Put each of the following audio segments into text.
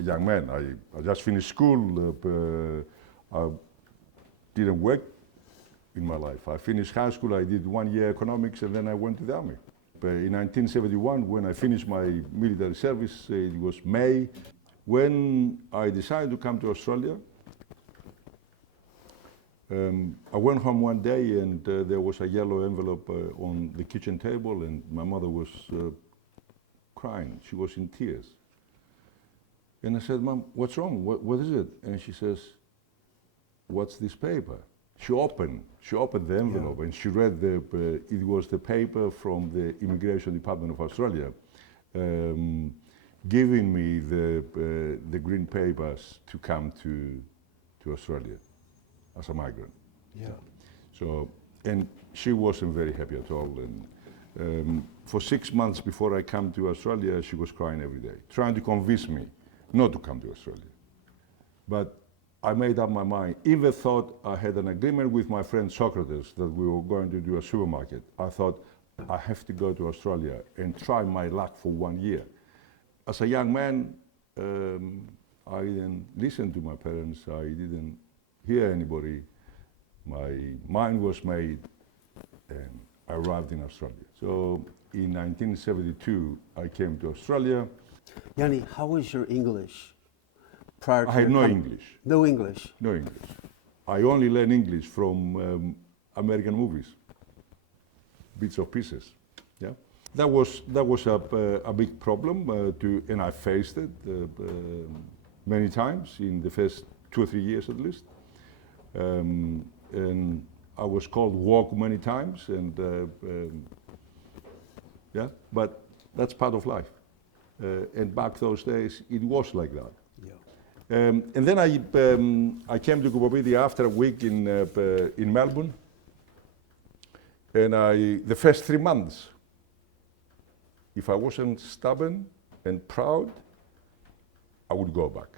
a young man. I just finished school. I didn't work in my life. I finished high school, I did 1 year economics, and then I went to the army. In 1971, when I finished my military service, it was May. When I decided to come to Australia, I went home one day and there was a yellow envelope on the kitchen table, and my mother was crying. She was in tears. And I said, "Mom, what's wrong? What is it?" And she says, "What's this paper?" She opened the envelope, and she read it was the paper from the Immigration Department of Australia, giving me the green papers to come to Australia as a migrant. Yeah. So, and she wasn't very happy at all. And for 6 months before I came to Australia, she was crying every day, trying to convince me not to come to Australia. But I made up my mind. Even thought I had an agreement with my friend Socrates that we were going to do a supermarket. I thought I have to go to Australia and try my luck for 1 year. As a young man, I didn't listen to my parents. I didn't hear anybody. My mind was made, and I arrived in Australia. So in 1972, I came to Australia. Yanni, how was your English prior to I had no English. No English? No English. I only learned English from American movies, bits of pieces. Yeah, that was a big problem and I faced it many times in the first 2 or 3 years at least. And I was called woke many times, and yeah, but that's part of life. And back those days, it was like that. Yeah. And then I came to Coober after a week in Melbourne, and the first 3 months, if I wasn't stubborn and proud, I would go back.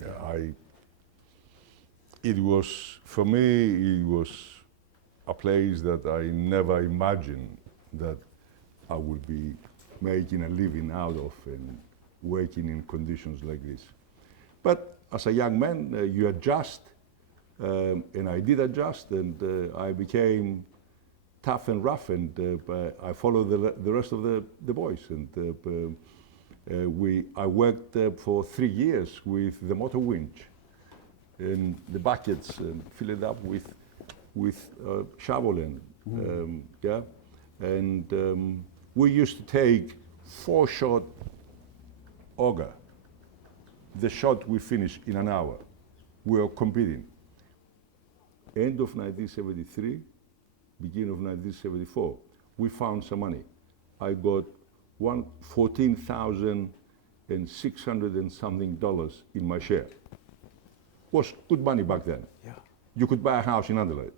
Yeah, it was, for me, it was a place that I never imagined that I would be making a living out of and working in conditions like this. But as a young man, you adjust, and I did adjust, and I became tough and rough, and I followed the rest of the boys. And I worked for 3 years with the motor winch and the buckets, and fill it up with shoveling. Yeah, and we used to take 4-shot auger. The shot we finished in an hour. We were competing. End of 1973, beginning of 1974, we found some money. I got $14,600 and something in my share. Was good money back then. Yeah. You could buy a house in Adelaide.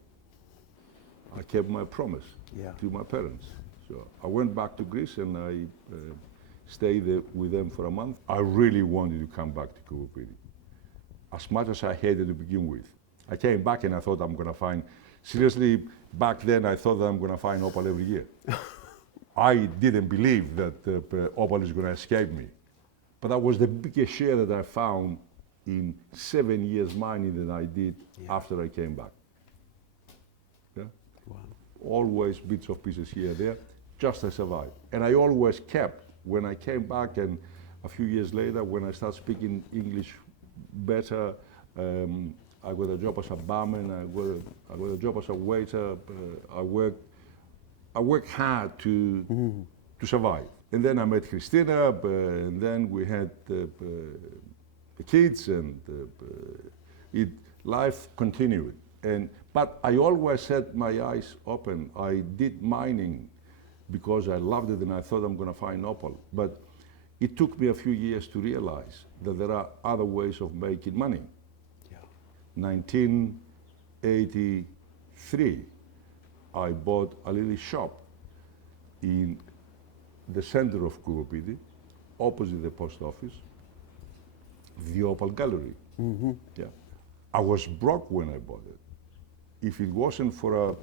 I kept my promise Yeah. to my parents. So I went back to Greece, and I stayed there with them for a month. I really wanted to come back to Coober, as much as I hated to begin with. I came back and I thought I'm going to find, seriously, back then I thought that I'm going to find opal every year. I didn't believe that opal is going to escape me. But that was the biggest share that I found in 7 years mining than I did after I came back. Yeah? Wow. Always bits of pieces here and there, just to survive. And I always kept, when I came back and a few years later, when I started speaking English better, I got a job as a barman, I got a job as a waiter, I worked hard to survive. And then I met Christina, and then we had the kids, and life continued. But I always had my eyes open. I did mining because I loved it and I thought I'm going to find opal. But it took me a few years to realize that there are other ways of making money. Yeah. 1983, I bought a little shop in the center of Coober, opposite the post office, the Opal Gallery. Mm-hmm. Yeah. I was broke when I bought it. If it wasn't for a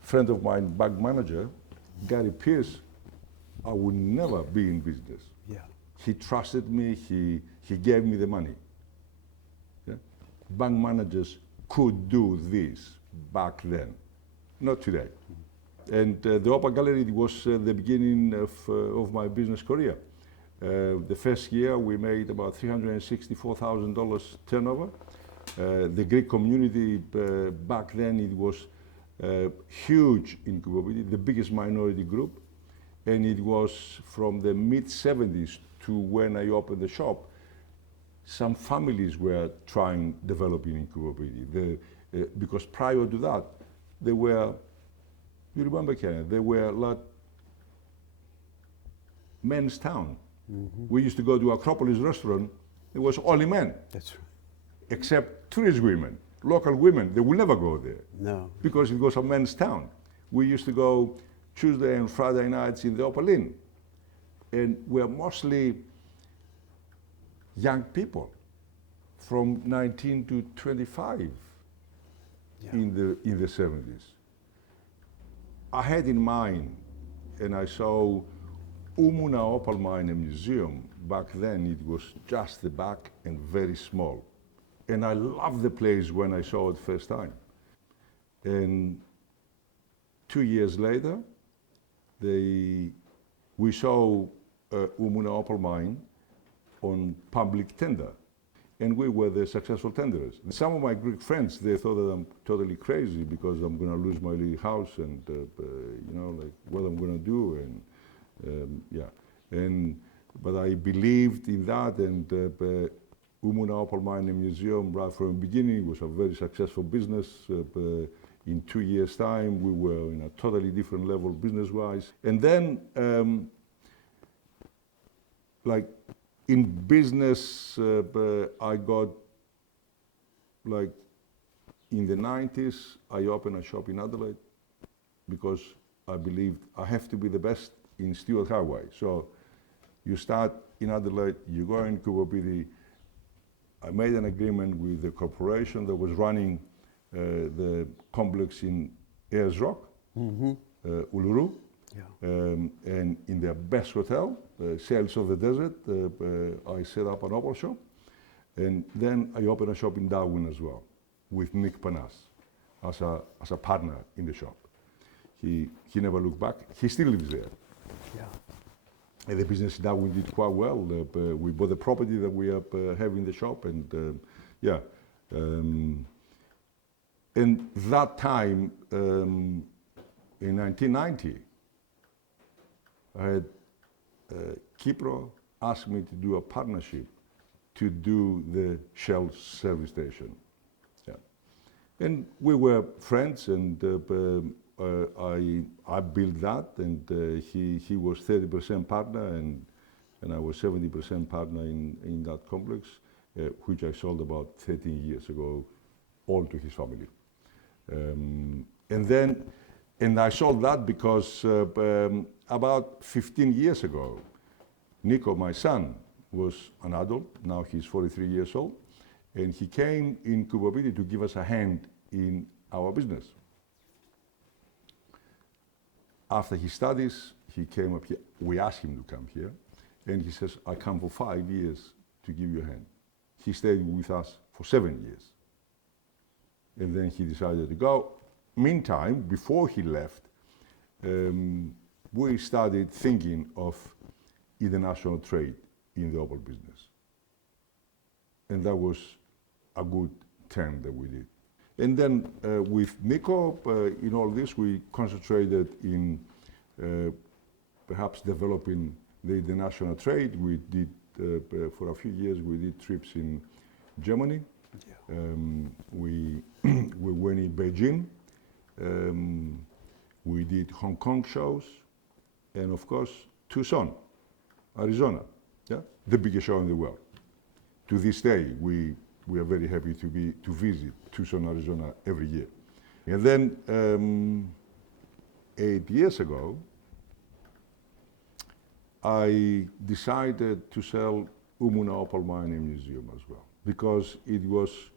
friend of mine, bank manager, Gary Pierce, I would never be in business. Yeah. he trusted me, he gave me the money. Yeah? Bank managers could do this back then, not today. And the Opal Gallery was the beginning of my business career. The first year we made about $364,000 turnover. The Greek community back then, it was huge in Coober, the biggest minority group. And it was from the mid-70s to when I opened the shop, some families were trying developing in Coober, because prior to that, they were, you remember, Kenneth, they were like men's town. Mm-hmm. We used to go to Acropolis restaurant, it was only men. That's right. Except tourist women, local women, they will never go there. No. Because it was a men's town. We used to go Tuesday and Friday nights in the Opal Inn. And we're mostly young people from 19 to 25 in the 70s. I had in mind, and I saw Umuna Opal Mine and Museum. Back then it was just the back and very small. And I loved the place when I saw it first time. And 2 years later, we saw Umuna Opal Mine on public tender. And we were the successful tenderers. Some of my Greek friends, they thought that I'm totally crazy because I'm going to lose my little house and, you know, like what I'm going to do. And but I believed in that, and Umuna Opal Mine and Museum, right from the beginning, was a very successful business. In 2 years' time, we were in a totally different level business-wise. And then, like in business, I got, like, in the 90s, I opened a shop in Adelaide because I believed I have to be the best in Stewart Highway. So you start in Adelaide, you go in Coober. I made an agreement with the corporation that was running the complex in Ayers Rock, Uluru, and in their best hotel, Sails of the Desert, I set up an Opal shop. And then I opened a shop in Darwin as well, with Nick Panas as a partner in the shop. He never looked back. He still lives there. Yeah. And the business in Darwin did quite well. We bought the property that we have in the shop, and and that time, in 1990, I had Kipro asked me to do a partnership to do the Shell service station. Yeah. And we were friends, and I built that, and he was 30% partner, and I was 70% partner in that complex, which I sold about 13 years ago, all to his family. And I sold that because about 15 years ago, Nico, my son, was an adult. Now he's 43 years old, and he came in Coober to give us a hand in our business. After his studies, he came up here. We asked him to come here, and he says, I come for 5 years to give you a hand. He stayed with us for 7 years. And then he decided to go. Meantime, before he left, we started thinking of international trade in the opal business. And that was a good turn that we did. And then with Nico, in all this, we concentrated in perhaps developing the international trade. We did, for a few years, we did trips in Germany. Yeah. We went in Beijing. We did Hong Kong shows. And of course, Tucson, Arizona, yeah? The biggest show in the world. To this day, we are very happy to visit Tucson, Arizona every year. And then 8 years ago, I decided to sell Umuna Opal Mine and Museum as well, because it was,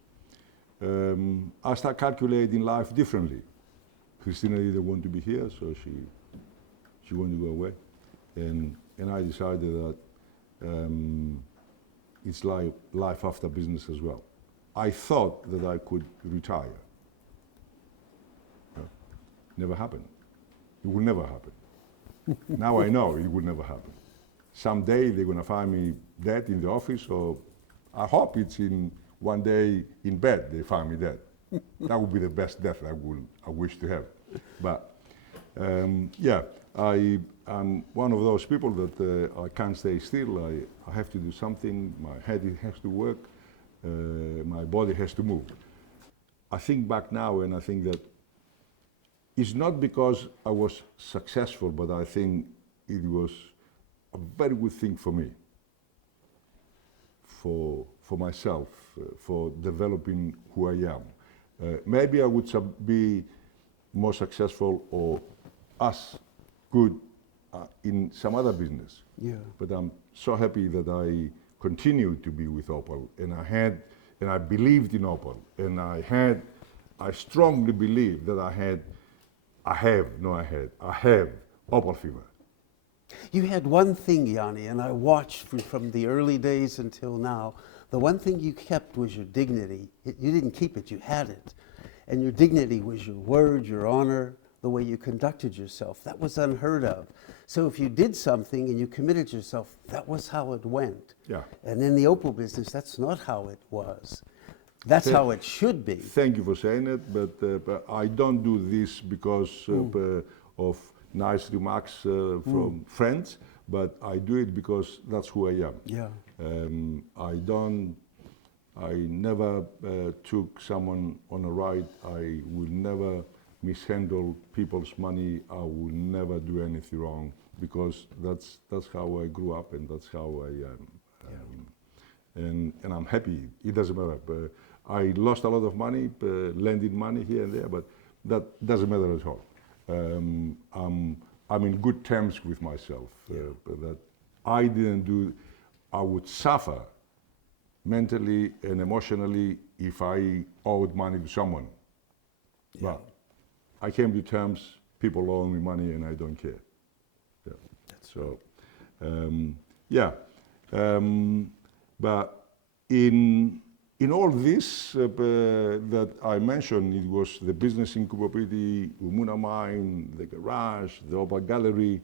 I started calculating life differently. Christina didn't want to be here, so she wanted to go away. And I decided that it's like life after business as well. I thought that I could retire. Never happened. It will never happen. Now I know it will never happen. Someday they're going to find me dead in the office, or I hope it's in one day in bed they find me dead. That would be the best death I wish to have. But yeah, I'm one of those people that I can't stay still. I have to do something. My head has to work. My body has to move. I think back now and I think that it's not because I was successful, but I think it was a very good thing for me, for myself, for developing who I am. Maybe I would be more successful or as good in some other business. Yeah. But I'm so happy that I continued to be with Opel, and I believed in Opel, and I strongly believe that I have Opel fever. You had one thing, Yanni, and I watched from the early days until now. The one thing you kept was your dignity. You didn't keep it, you had it. And your dignity was your word, your honor, the way you conducted yourself. That was unheard of. So if you did something and you committed yourself, that was how it went. Yeah. And in the Opel business, that's not how it was. That's how it should be. Thank you for saying it, but I don't do this because of nice remarks from friends, but I do it because that's who I am. Yeah. I never took someone on a ride. I will never mishandle people's money. I will never do anything wrong because that's how I grew up and that's how I am. And I'm happy. It doesn't matter. I lost a lot of money, lending money here and there, but that doesn't matter at all. I'm in good terms with myself. That I didn't do. I would suffer mentally and emotionally if I owed money to someone. Yeah. But I came to terms. People owe me money, and I don't care. Yeah. So, but in all this that I mentioned, it was the business in Coober Pedy, Umuna Mine, the garage, the Opel Gallery,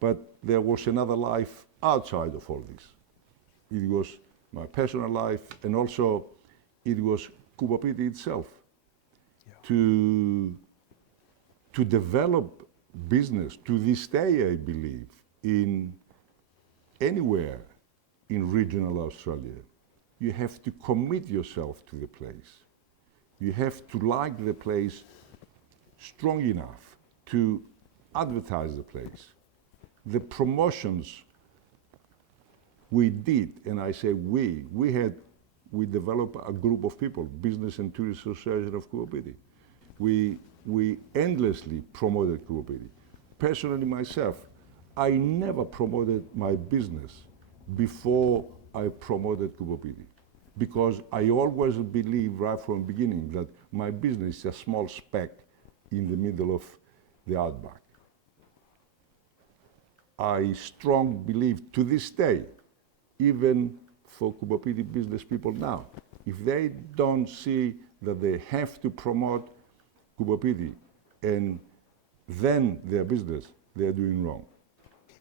but there was another life outside of all this. It was my personal life, and also it was Coober Pedy itself. Yeah. To develop business to this day, I believe, in anywhere in regional Australia, you have to commit yourself to the place. You have to like the place strong enough to advertise the place. The promotions we did, and I say we developed a group of people, Business and Tourist Association of Coober Pedy. We endlessly promoted Coober Pedy. Personally myself, I never promoted my business before I promoted Coober Pedy, because I always believed right from the beginning that my business is a small speck in the middle of the outback. I strongly believe to this day, even for Coober Pedy business people now, if they don't see that they have to promote Coober Pedy and then their business, they are doing wrong.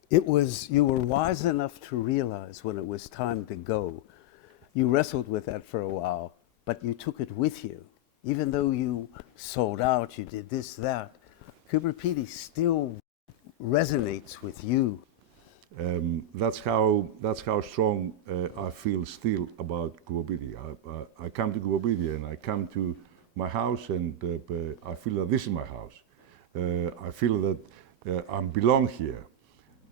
You were wise enough to realize when it was time to go. You wrestled with that for a while, but you took it with you. Even though you sold out, you did this, that, Coober Pedy still resonates with you. That's how strong I feel still about Coober Pedy. I come to Coober Pedy and I come to my house and I feel that this is my house. I feel that I belong here.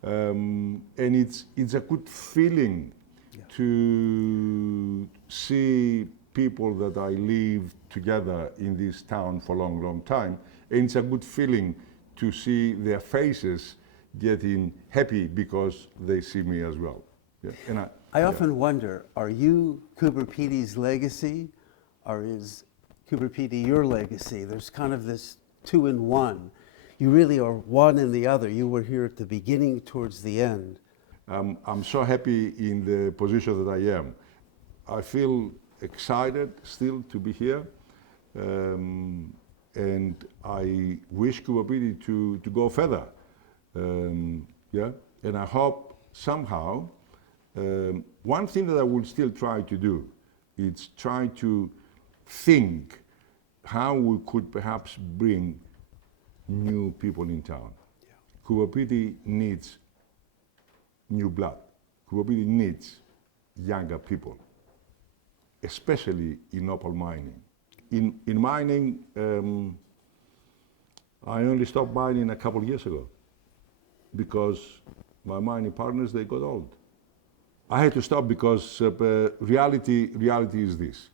And it's a good feeling to see people that I live together in this town for a long, long time. And it's a good feeling to see their faces getting happy because they see me as well. Yeah. And I often wonder, are you Coober Pedy's legacy, or is Coober Pedy your legacy? There's kind of this two in one. You really are one and the other. You were here at the beginning towards the end. I'm so happy in the position that I am. I feel excited still to be here, and I wish Coober Pedy to go further. Yeah, and I hope somehow one thing that I will still try to do is try to think how we could perhaps bring new people in town. Yeah. Coober Pedy needs new blood. Coober Pedy needs younger people, especially in opal mining. In mining, I only stopped mining a couple of years ago because my mining partners, they got old. I had to stop because reality is this.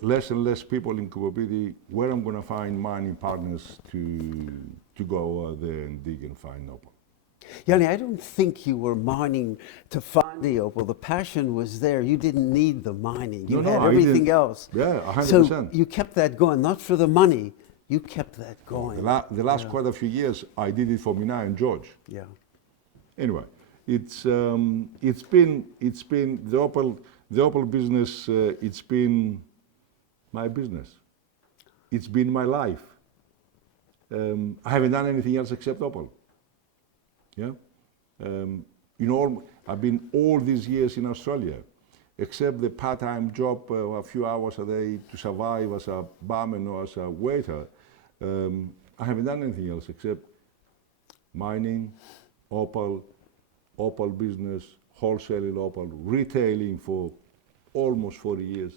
Less and less people in Coober Pedy, where I'm going to find mining partners to go over there and dig and find opal. Yanni, I don't think you were mining to find the opal. The passion was there. You didn't need the mining. You had everything else. Yeah, 100%. So you kept that going, not for the money. You kept that going. The last quite a few years, I did it for Mina and George. Yeah. Anyway, it's been the opal business. It's been my business. It's been my life. I haven't done anything else except opal. Yeah, I've been all these years in Australia, except the part-time job, a few hours a day to survive as a barman or as a waiter. I haven't done anything else except mining, opal business, wholesaling opal, retailing for almost 40 years.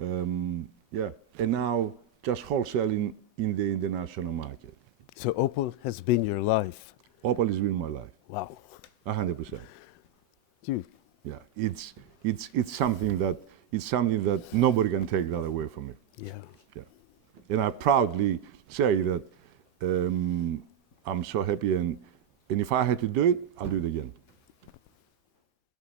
Yeah, and now just wholesaling in the international market. So opal has been your life. Opal has been my life. Wow. 100%. Dude. Yeah, it's something that nobody can take that away from me. Yeah. Yeah, and I proudly say that I'm so happy, and if I had to do it, I'll do it again.